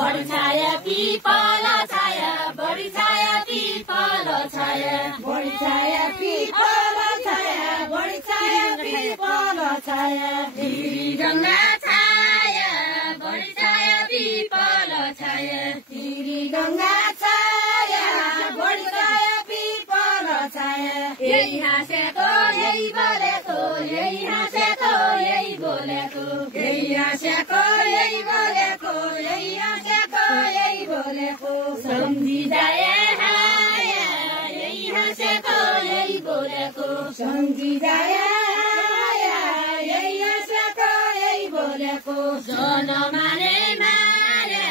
बढी छाया पिपल छाया बढी छाया पिपल छाया बढी छाया पिपल छाया बढी छाया पिपल छाया तिरी गङ्गा छाया बढी छाया पिपल छाया तिरी गङ्गा छाया बढी छाया पिपल छाया यही हाँसेको यही बोलेको यही हाँसेको यही बोलेको यही हाँसेको यही बोलेको यही हाँसेको यही बोलेको सम्झिँदै हाया यही हाँसेको यही बोलेको सम्झिँदै यही हाँसेको यही बोलेको जनमाने मारे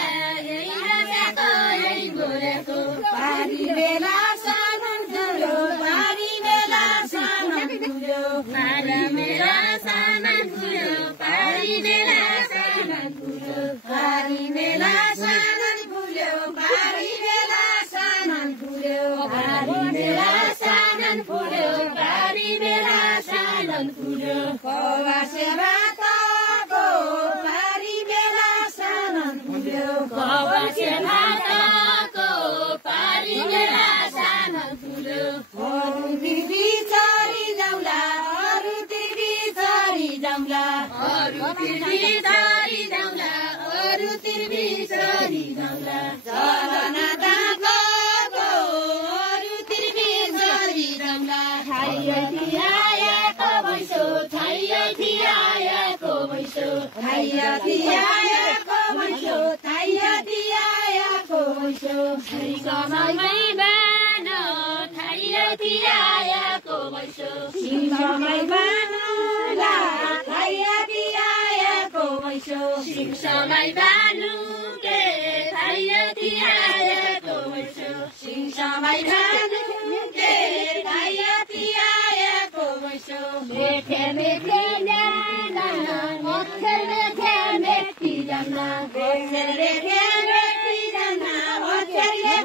यही हाँसेको यही बोलेको पारी बेला सामान ठुलो पारी बेला सामान ठुलो पारी बेला सामान ठुलो पारी बेला सामान ठुलो पारी बेला सामान फुल्यो पारी बेला सामान फुल्यो पारी बेला सामान फुल्यो पारी बेला सामान फुल्यो कौवा सेवा ताको पारी बेला सामान फुल्यो कौवा सेवा ताको पारी बेला सामान फुल्यो अरू तिर्बी चरी जाउँला अरू तिर्बी चरी जाउँला अरू तिर्बी चरी जाउँला अरू तिर्बी चरी जाउँला चलना ताको अरू तिर्बी चरी जाउँला थाइयो थियाएको भैँसो थाइयो थियाएको भैँसो थाइयो थियाएको भैँसो थाइयो थियाएको भैँसो सिंहमै बानो थाइयो थियाएको भैँसो सिंहमै बानुला थाइयो थियाएको भैँसो सिंहमै बानुले थाइयो थियाएको भैँसो सिंहमै बानुले थाइयो थियाएको भैँसो मेथे मेथे न्याना मच्छर मेथे मेथी जाना ओछेलले मेथी जाना ओछेलले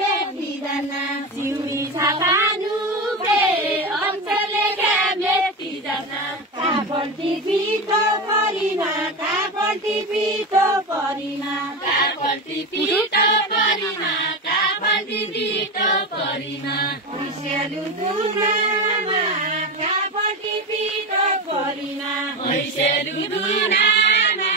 मेथी जाना सिउरी छापानुके अक्षरले मेथी जाना कापल्टी पिठो परिमा कापल्टी पिठो परिमा कापल्टी पिठो परिमा कापल्टी पिठो परिमा ओसेलु दुनामा कापल्टी पिठो परिमा ऐसेलु दुनामा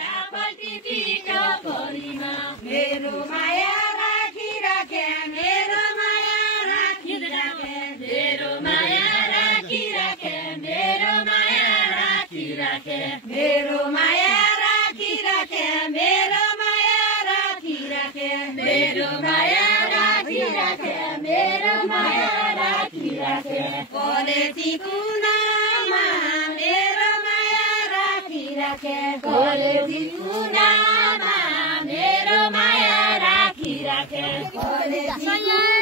कापल्टी पिठो परिमा मेरो माया राखिराखे मेरो माया राखिराखे मेरो माया राखिराखे मेरो माया राखिराखे मेरो माया राखिराखे मेरो माया राखिराखे मेरो माया राखिराखे मेरो माया राखिराखे कलेजी कुनामा मेरो माया राखिराखे कलेजी कुनामा मेरो माया राखिराखे कलेजी